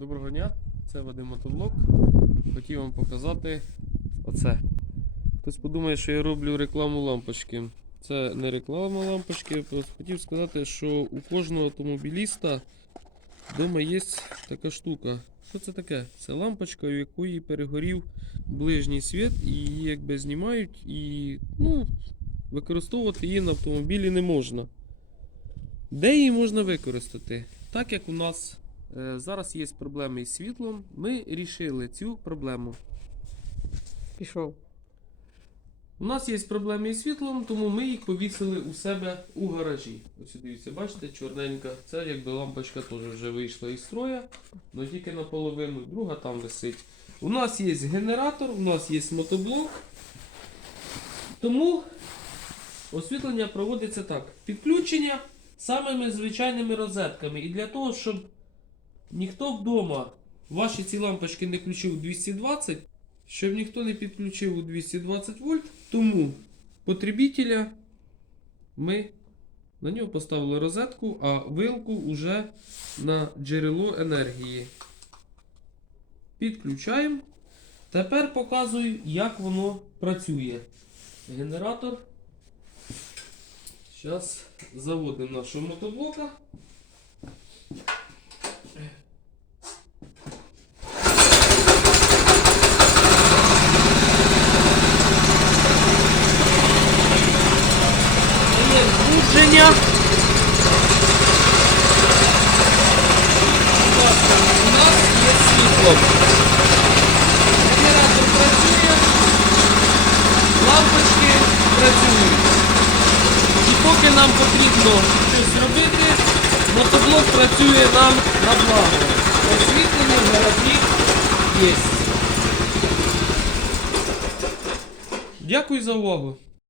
Доброго дня, це Вадим Мотоблок. Хотів вам показати оце. Хтось подумає, що я роблю рекламу лампочки. Це не реклама лампочки, просто хотів сказати, що у кожного автомобіліста вдома є така штука. Що це таке? Це лампочка, у якої перегорів ближній світ, і її якби знімають, і ну, використовувати її на автомобілі не можна. Де її можна використати? Так як у нас зараз є проблеми із світлом, ми рішили цю проблему. Пішов. У нас є проблеми із світлом, тому ми їх повісили у себе у гаражі. Ось дивіться, бачите, чорненька. Це якби лампочка теж вже вийшла із строя, але тільки наполовину, друга там висить. У нас є генератор, у нас є мотоблок. Тому освітлення проводиться так. Підключення самими звичайними розетками. І для того, щоб ніхто вдома ваші ці лампочки не включив у 220, щоб ніхто не підключив у 220 вольт, тому потребителя ми на нього поставили розетку, а вилку вже на джерело енергії. Підключаємо. Тепер показую, як воно працює. Генератор. Зараз заводимо нашого мотоблока. Є збудження. У нас є світло. Генератор працює, лампочки працюють. І поки нам потрібно щось робити, мотоблок працює нам на благо. Освітлення в гаражі є. Дякую за увагу.